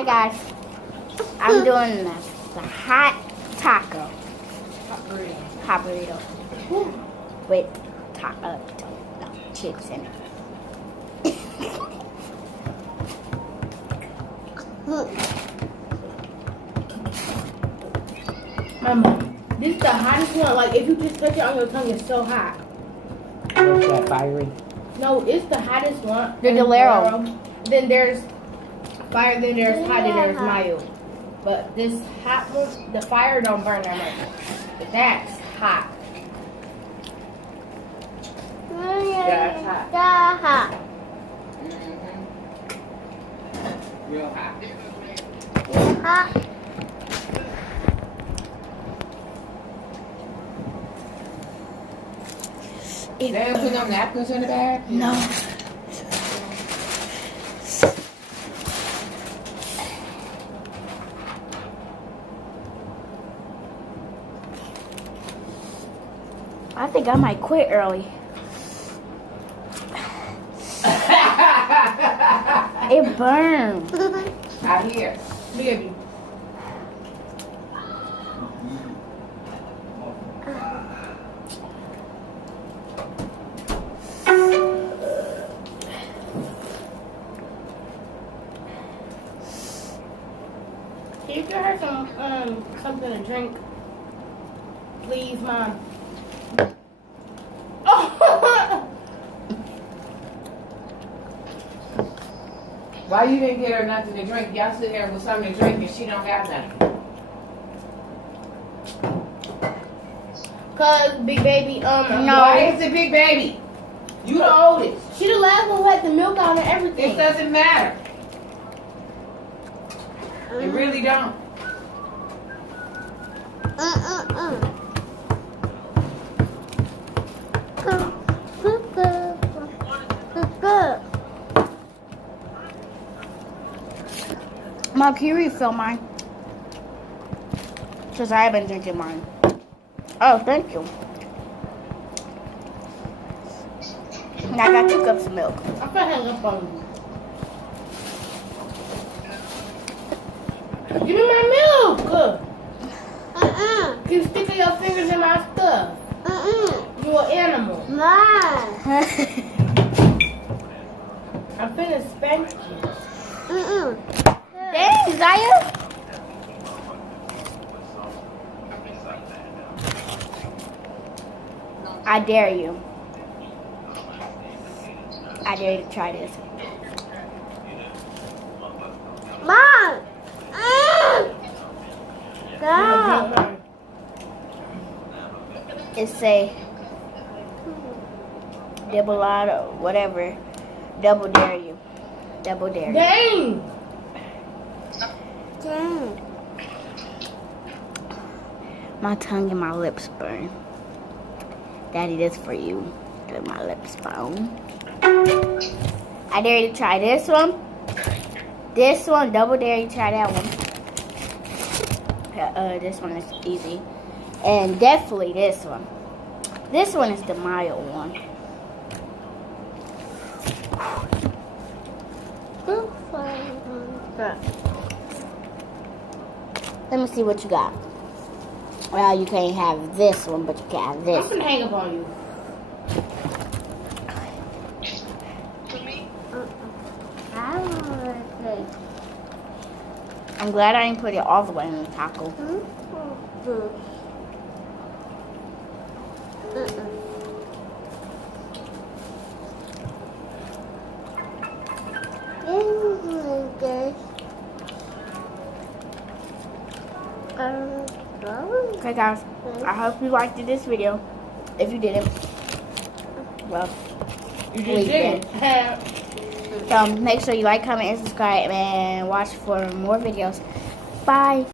Hi guys, I'm doing the hot taco, hot burrito with chips in it. Mama, this is the hottest one. Like if you just touch it on your tongue, it's so hot. What's that, fiery? No, it's the hottest one. The Delero. Then there's fire. Then there's hot. Then there's mild. But this hot one, the fire don't burn that much. But that's hot. Yeah, it's hot. Hot. Real hot. Hot. They didn't put no napkins in the bag? No. I think I might quit early. It burns. I hear. Baby. Can you get her some something to drink, please, Mom? Oh. Why you didn't get her nothing to drink? Y'all sit here with something to drink and she don't have nothing. Cause big baby, No. Why is it big baby? You the oldest. she the last one who had the milk out and everything. It doesn't matter. It really don't. Mom, can you refill mine? Because I have been drinking mine. Oh, thank you. And I got 2 cups of milk. I'm gonna hang up on you. Give me my milk. You sticking your fingers in my stuff. You an animal. I'm finna spank you. Dang, Zaya. I dare you. I dare you to try this. Mom! It's a double or whatever. Double dare you. Double dare. Dang. My tongue and my lips burn. Daddy, this for you. Let my lips burn. I dare you to try this one. This one, double dare you to try that one. This one is easy. And definitely this one. This one is the mild one. Let me see what you got. Well, you can't have this one, but you can have this. I'm gonna hang up on you. I'm glad I didn't put it all the way in the taco. Okay guys, I hope you liked this video. If you didn't, well, You just did. So make sure you like, comment, and subscribe, and watch for more videos. Bye.